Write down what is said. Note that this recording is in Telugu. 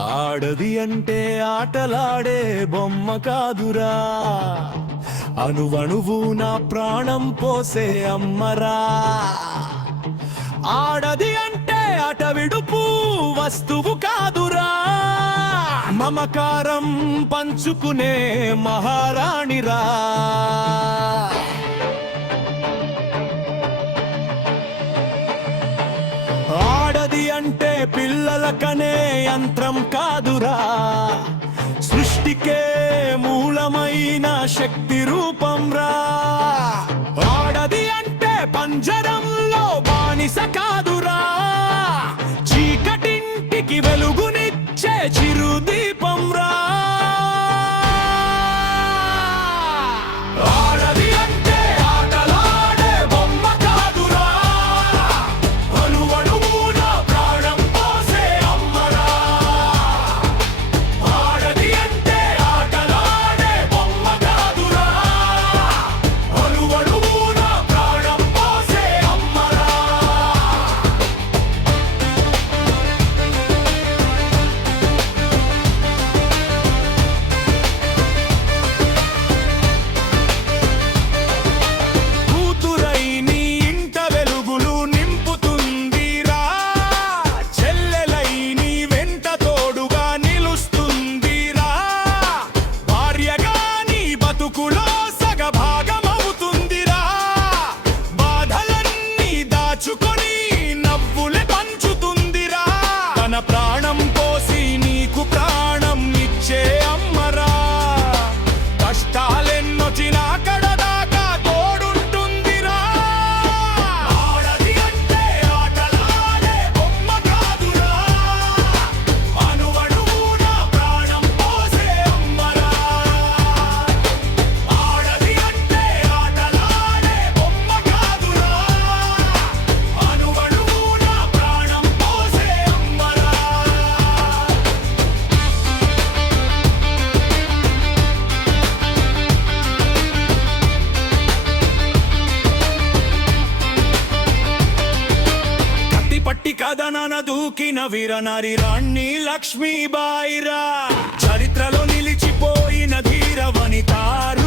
ఆడది అంటే ఆటలాడే బొమ్మ కాదురా, అణువణువు నా ప్రాణం పోసే అమ్మరా. ఆడది అంటే అటవిడుపు వస్తువు కాదురా, మమకారం పంచుకునే మహారాణిరా. ఆడది అంటే పిల్లలకనే యంత్రం కాదురా, సృష్టికే మూలమైన శక్తి రూపంరా. ఆడది అంటే పంజరంలో బానిస కాదురా, చీకటింటికి వెలుగునిచ్చే చిరుదీపంరా. ప్రాణం పోసి నీకు ప్రాణం ఇచ్చే అమ్మరా, కష్టాలెన్నొచ్చినా కడదాకా తోడుంటుందిరా. ఆడది అంటే ఆటలాడే బొమ్మ కాదురా, అణువణువున ప్రాణం పోసే అమ్మరా. ఆడది అంటే ఆటలాడే బొమ్మ కాదురా, అణువణువున ప్రాణం పోసే అమ్మరా. పట్టి కథనన దూకిన వీరనారి రాణి లక్ష్మీబాయిరా, చరిత్రలో నిలిచిపోయిన ధీర వనితారా.